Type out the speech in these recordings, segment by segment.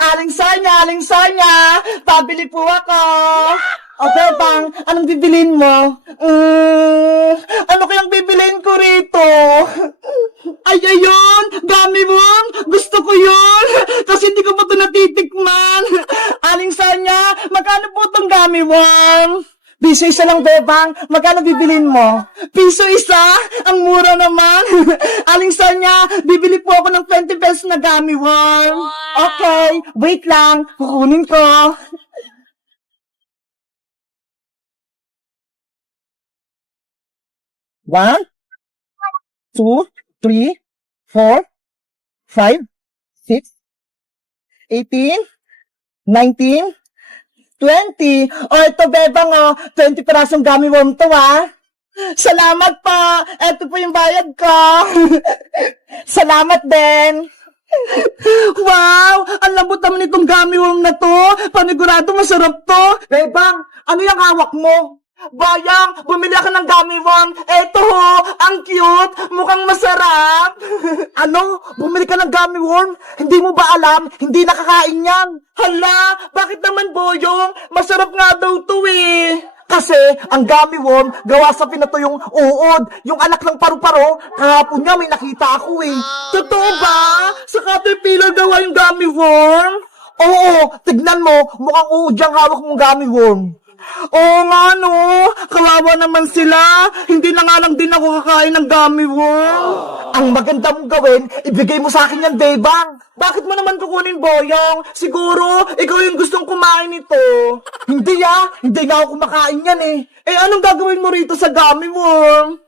Aling Sonya, pabili po ako. O, Bebang, anong bibilin mo? Ano kayang bibilin ko rito? Ay, ayun! Dami mo! Gusto ko yun! Kasi hindi ko pa ito natitikman. Aling Sonya, magkano po itong gummy worm? Piso isa lang, Bebang. Magkano bibilin mo? Piso isa? Ang mura naman. Aling Sonya, bibili po ako ng 20 pesos na gummy worm. Okay, wait lang. Kukunin ko. One, two, three, four, five, 6, 18, 19, 20. O, ito, Bebang, 20 pirasong gummy worm to, Salamat pa. Ito po yung bayad ko. Salamat din. Wow! Ang lambot naman itong gummy worm na to. Panigurado masarap to. Bebang, ano yung hawak mo? Bayang, bumili ako ng gummy worm. Eto ho, ang cute. Mukhang masarap. Ano? Bumili ka ng gummy worm? Hindi mo ba alam? Hindi nakakain yan. Hala, bakit naman, Boyong? Masarap nga daw to eh. Kasi, ang gummy worm, gawa sa pinatuyong uod. Yung anak ng paru-paro, kahapon nga may nakita ako eh. Totoo ba? Sa Caterpillar gawa yung gummy worm? Oo, tignan mo, mukhang uod yung hawak mong gummy worm. Oo nga no, kawawa naman sila. Hindi na nga lang din ako kakain ng gummy worm. Ang maganda mong gawin, ibigay mo sa akin yan, Bebang. Bakit mo naman kukunin, Boyong? Siguro, ikaw yung gustong kumain nito. Hindi hindi nga ako kumakain yan eh. Eh anong gagawin mo rito sa gummy worm?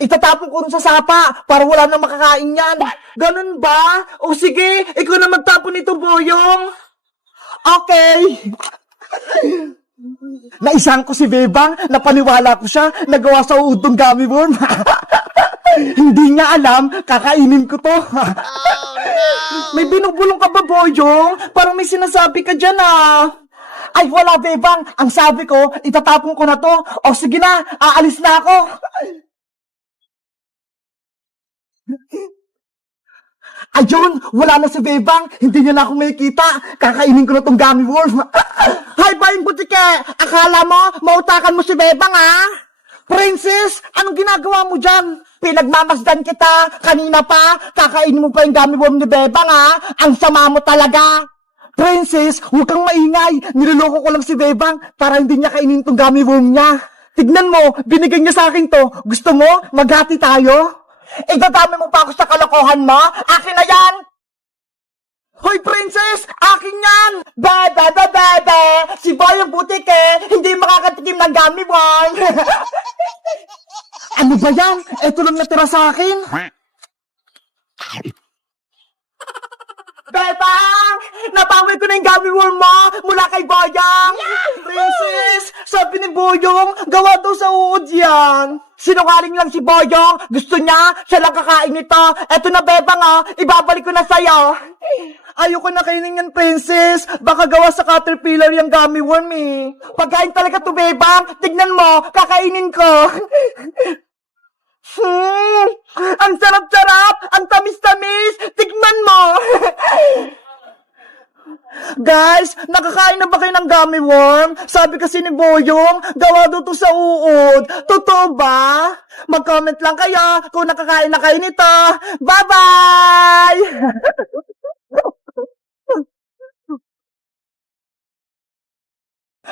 Itatapon ko rin sa sapa para wala nang makakain yan. Ganun ba? O sige, ikaw na magtapon nito, Boyong. Okay. Naisang ko si Bebang, napaniwala ko siya, nagawa sa udong gummy worm. Hindi niya alam, kakainin ko to. May binubulong ka ba, Boyong? Parang may sinasabi ka dyan Ay, wala, Bebang. Ang sabi ko, itatapon ko na to. O sige na, aalis na ako. Ayun, wala na si Bebang. Hindi niya na ako makikita. Kakainin ko na tong gummy worm. Hi, Bayang Butike! Akala mo, mautakan mo si Bebang, Princess, anong ginagawa mo dyan? Pinagmamasdan kita. Kanina pa, kakainin mo pa yung gummy worm ni Bebang, Ang sama mo talaga. Princess, huwag kang maingay. Niloloko ko lang si Bebang para hindi niya kainin tong gummy worm niya. Tignan mo, binigay niya sa akin to. Gusto mo, maghati tayo? Idadami mo pa ako sa kalokohan mo? Akin na yan! Hoy, Princess! Akin yan! Bebe! Si Bayang Butike, hindi makakatikim ng gummy worm! Ano ba yan? Ito lang natira sa akin. Bebang! Napawi ko na yung gummy worm mo mula kay Boyong! Princess! Sabi ni Boyong, gawa daw sa uod yan! Sinungaling lang si Boyong! Gusto niya, siya lang kakain nito! Eto na, Bebang, ibabalik ko na sa'yo! Ayoko na kainin yan, Princess! Baka gawa sa Caterpillar yung gummy worm eh! Pagkain talaga to, Bebang! Tignan mo, kakainin ko! Ang sarap-sarap! Ang tamis-tamis! Tignan mo! Guys, nakakain na ba kayo ng gummy worm? Sabi kasi ni Boyong, gawa daw to sa uod. Totoo ba? Mag-comment lang kayo kung nakakain na kayo nito. Bye-bye!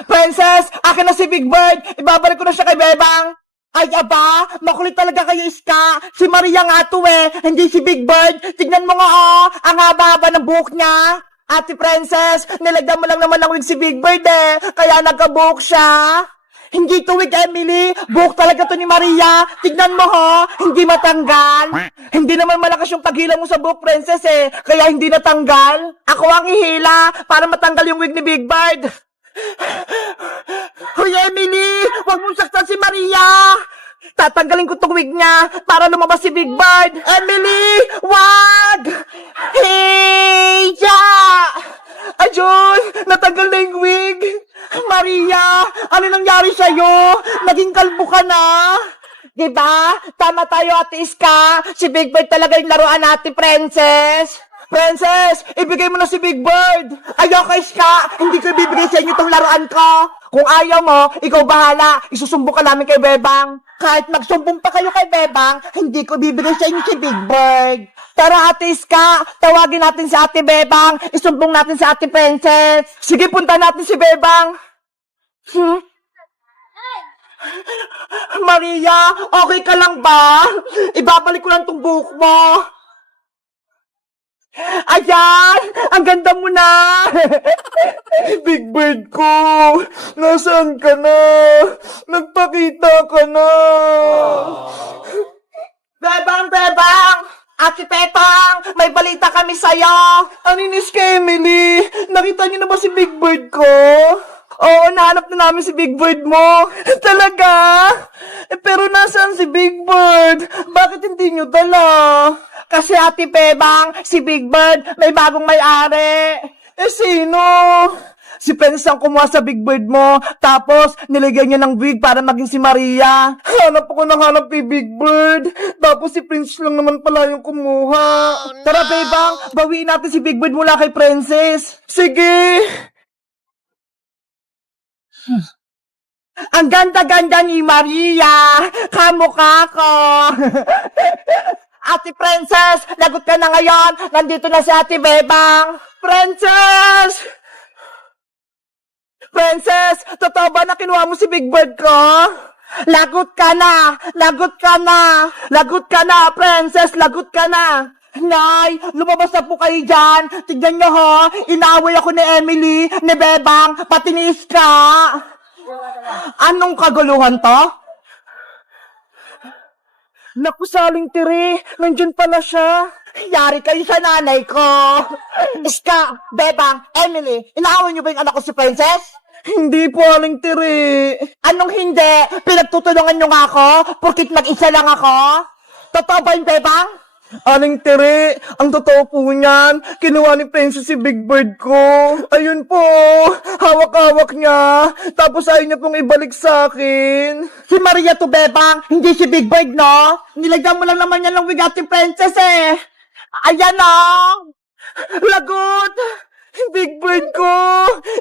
Princess, akin na si Big Bird. Ibabalik ko na siya kay Bebang. Ay, aba, makulit talaga kayo, Iska. Si Maria nga to hindi si Big Bird. Tignan mo nga, ang haba-haba ng buhok niya. Ate Princess, nilagyan mo lang naman ng wig si Big Bird kaya nagka-buhok siya. Hindi to wig, Emily. Buhok talaga to ni Maria. Tignan mo, hindi matanggal. Hindi naman malakas yung paghila mo sa buhok, Princess, kaya hindi natanggal. Ako ang ihila para matanggal yung wig ni Big Bird. Hoy, Emily! Huwag mong saktan si Maria! Tatanggalin ko tong wig niya para lumabas si Big Bird! Emily! Wag! Hey! Ayun! Natanggal na yung wig! Maria! Ano nangyari sa'yo? Naging kalbo ka na! Diba? Tama tayo, Ate Iska! Si Big Bird talaga yung laruan natin, Princess! Princess, ibigay mo na si Big Bird. Ayoko, Iska. Hindi ko ibibigay sa inyo itong laruan ko. Kung ayaw mo, ikaw bahala. Isusumbong ka namin kay Bebang. Kahit magsumbong pa kayo kay Bebang, hindi ko bibigay sa inyo si Big Bird. Tara, Ate Iska. Tawagin natin si Ate Bebang. Isumbong natin si Ate Princess. Sige, punta natin si Bebang. Maria, okay ka lang ba? Ibabalik ko lang tong buhok mo. Ayan! Ang ganda mo na! Big Bird ko! Nasaan ka na? Nagpakita ka na! Bebang! Bebang! Ate Pepang! May balita kami sa'yo! Aninis ka, Emily? Nakita niyo na ba si Big Bird ko? Oo, nahanap na namin si Big Bird mo. Talaga? Pero nasaan si Big Bird? Bakit hindi nyo dala? Kasi Ate Bebang, si Big Bird may bagong may-ari. Sino? Si Princess ang kumuha sa Big Bird mo, tapos nilagyan niya ng wig para maging si Maria. Hanap ako ng hanap kay Big Bird, tapos si Princess lang naman pala yung kumuha. Tara, Bebang, bawiin natin si Big Bird mula kay Princess. Sige! Ang ganda-ganda ni Maria! Kamukha ko! Ate Princess, lagot ka na ngayon! Nandito na si Ate Bebang! Princess! Princess, totoo ba na kinuha mo si Big Bird ko? Lagot ka na! Lagot ka na! Lagot ka na, Princess! Lagot ka na! Nay, lumabas na po kayo dyan. Tignan nyo ho, inaaway ako ni Emily, ni Bebang, pati ni Iska. Anong kaguluhan to? Naku, Saling Tiri, nandyan pala siya. Yari kayo sa nanay ko. Iska, Bebang, Emily, inaaway nyo ba yung anak ko si Princess? Hindi po, Aling Tiri. Anong hindi? Pinagtutulungan nyo nga ako, porkit mag-isa lang ako? Totoo ba yung Bebang? Aling Tere, ang totoo po niyan, kinuha ni Princess si Big Bird ko. Ayun po, hawak-hawak niya, tapos ayaw niya pong ibalik sa akin. Si Maria to, Bebang, hindi si Big Bird, no? Nilagyan mo lang naman yan ng wig Ate Princess, eh. Ayan, no? Lagot! Big Bird ko!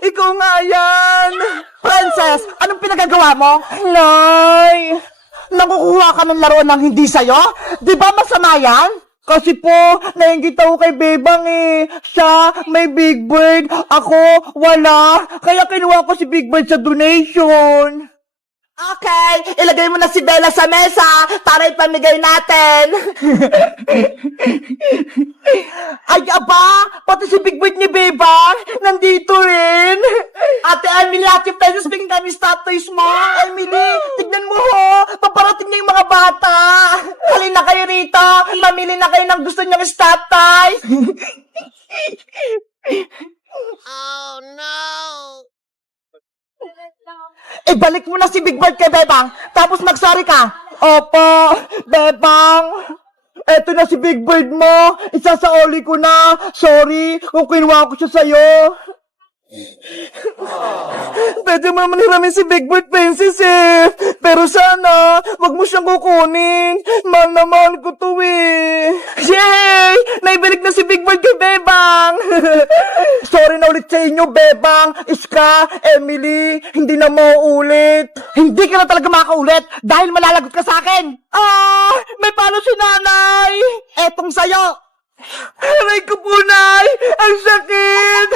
Ikaw nga yan! Princess, anong pinagagawa mo? Nay! Nakukuha ka ng laruan ng hindi sa'yo? Di ba masama yan? Kasi po, nainggit ako kay Bebang eh. Siya, may Big Bird. Ako, wala. Kaya kinuha ko si Big Bird sa donation. Okay, ilagay mo na si Bella sa mesa para ipamigay natin. Ay, aba, pati si Big Bird ni Bebang, nandito rin. Ate Emily, Ate Princess, bigyan kami statues mo. Emily, tignan mo ho, paparating niya yung mga bata. Halina kayo rito, mamili na kayo ng gusto niyong statues. Oh no! Ibalik mo na si Big Bird kay Bebang, tapos magsari ka. Opo, Bebang. Eto na si Big Bird mo. Isasaoli ko na. Sorry kung kinuha ko siya sa'yo. Pwede mo naman hiramin si Big Bird, Princess eh. Pero sana, wag mo siyang kukunin. Mahal na mahal ko to eh. Yay! Naibalik na si Big Bird kay Bebang. Sorry na ulit sa inyo, Bebang, Iska, Emily. Hindi na mauulit. Hindi ka na talaga makaulit dahil malalagot ka sa akin. Ah! May palo si nanay. Etong sayo. Aray ko po, Nay! Ang sakit!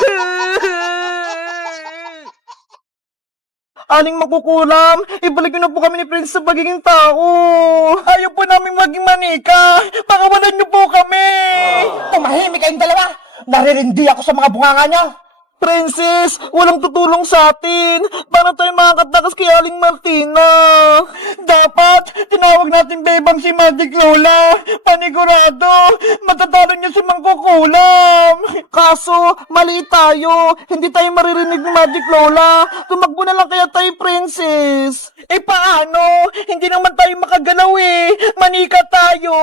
Aling magkukulam, ibalik niyo na po kami ni Prince sa pagiging tao. Ayaw po namin maging manika. Pakawalan niyo po kami. Tumahimik kayong dalawa. Naririndi ako sa mga bunganga niyo. Princess, walang tutulong sa atin. Paano tayo makakatakas kay Aling Martina? Dapat, tinawag natin Bebang si Magic Lola. Panigurado, matatalo niya si Mangkukulam. Kaso, mali tayo. Hindi tayo maririnig ni Magic Lola. Tumakbo na lang kaya tayo, Princess. Eh paano? Hindi naman tayo makagalaw eh. Manika tayo.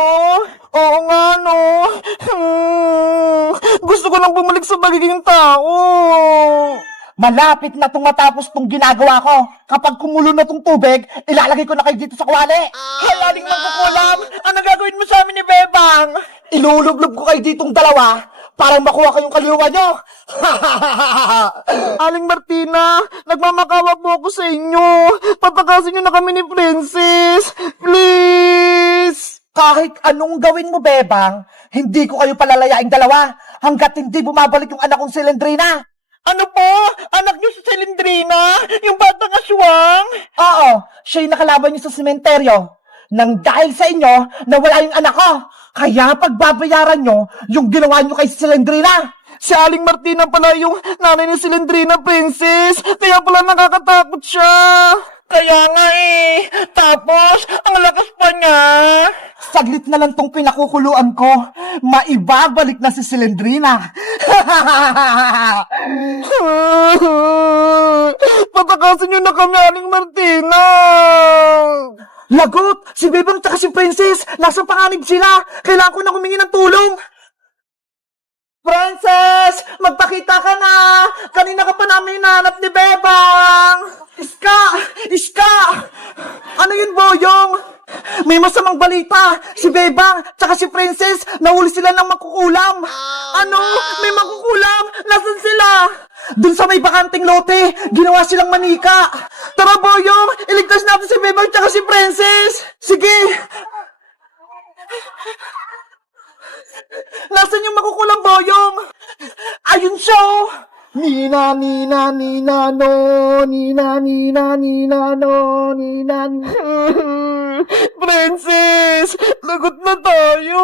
Oo nga, no. Gusto ko lang bumalik sa pagiging tao. Malapit na itong matapos itong ginagawa ko. Kapag kumulo na itong tubig, ilalagay ko na kayo dito sa kwali. Halaling magkukulam! Ano gagawin mo sa amin ni Bebang? Ilulublob ko kayo ditong dalawa Parang makuha kayong kaliwa nyo. Aling Martina, nagmamakawa po ako sa inyo. Patakasin nyo na kami ni Princess. Please! Kahit anong gawin mo, Bebang, hindi ko kayo palalayaing dalawa hanggat hindi bumabalik yung anak kong si Lendrina. Ano po? Anak niyo si Lendrina? Yung batang aswang? Oo, siya'y nakalaban niyo sa sementeryo. Nang dahil sa inyo, nawala yung anak ko. Kaya pagbabayaran nyo yung ginawa nyo kay Silendrina. Si Aling Martina pala yung nanay ni Silendrina, Princess. Kaya pala nakakatakot siya. Kaya nga eh. Tapos, ang lakas pa niya. Saglit na lang tong pinakukuluan ko. Maibabalik na si Silendrina. Patakasin nyo na kami, Aling Martina. Lagot! Si Bebang tsaka si Princess! Nasa panganib sila! Kailangan ko na humingi ng tulong! Princess! Magpakita ka na! Kanina ka pa namin hinahanap ni Bebang! Iska! Iska! Ano yun, Boyong? May masamang balita! Si Bebang tsaka si Princess nahuli sila ng mangkukulam! Ano? May mangkukulam? Nasaan sila? Dun sa may bakanting lote, ginawa silang manika. Tara, Boyong! Iligtas natin si Bebang tsaka si Princess! Sige! Nasaan yung makukulang, Boyong? Ayun siya, oh! Nina, Nina, Nina, no. Nina, Nina, Nina, no. Nina, Princess! Lagot na tayo!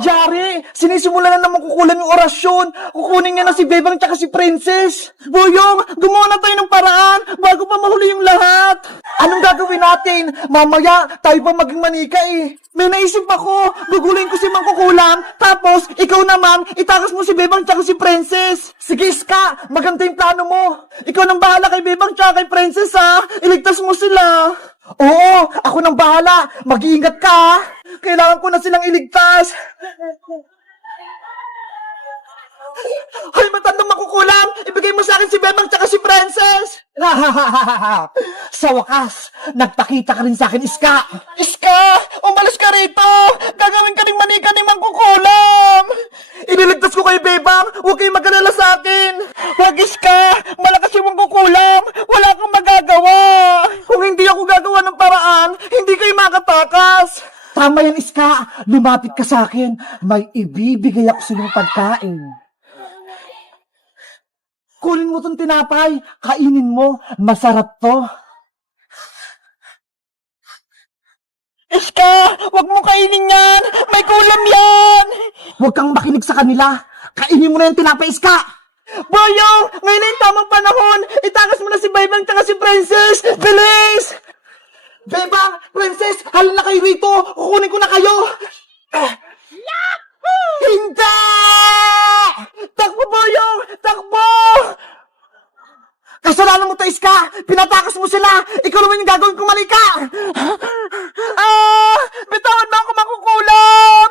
Yari! Sinisimula na naman kukulan yung orasyon! Kukunin niya na si Bebang tsaka si Princess! Boyong! Gumawa na tayo ng paraan bago pa mahuli yung lahat! Anong gagawin natin? Mamaya, tayo pa maging manika eh! May naisip ako! Gugulin ko si Mangkukulam, tapos ikaw naman, itakas mo si Bebang tsaka si Princess! Sige, Iska! Maganda yung plano mo! Ikaw nang bahala kay Bebang tsaka kay Princess, ha! Iligtas mo sila! Oo! Ako nang bahala! Mag-iingat ka, ha! Kailangan ko na silang iligtas! Hoy, matandang Mangkukulam! Ibigay mo sa akin si Bebang tsaka si Princess! Sa wakas, nagpakita ka rin sa akin, Iska! Iska! Umalis ka rito! Gagawin ka rin manika ni Mangkukulam! Iniligtas ko kay Bebang! Huwag kayong mag-alala sa akin! Huwag, Iska! Malakas yung Mangkukulam! Wala kang magagawa! Kung hindi ako gagawa ng paraan, hindi kayo makatakas! Tama yan, Iska! Lumapit ka sa akin! May ibibigay ako sa iyong pagkain! Kunin mo tong tinapay, kainin mo, masarap to. Iska, wag mo kainin yan, may kulam yan. Huwag kang makinig sa kanila, kainin mo na yung tinapay, Iska. Boyong, ngayon na yung tamang panahon, itakas mo na si Bebang tsaka si Princess, bilis! Bebang, Princess, halin na kayo rito, kukunin ko na kayo. Hindi! Takbo, Boyong! Takbo! Kasalanan mo to, Iska! Pinatakas mo sila! Ikaw naman yung gagawin kong malika! Bitawan mo ako, Mangkukulam!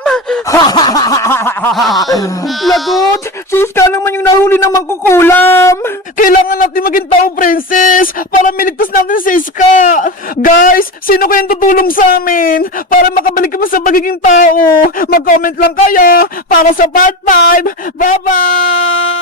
Lagot! Si Iska naman yung nahuli ng Mangkukulam! Kailangan natin maging tao, Princess! Para miligtas natin si Iska! Guys, sino kayang tutulong sa amin? Para makabalik kami sa pagiging tao! Mag-comment lang kayo para sa part 5! Bye-bye!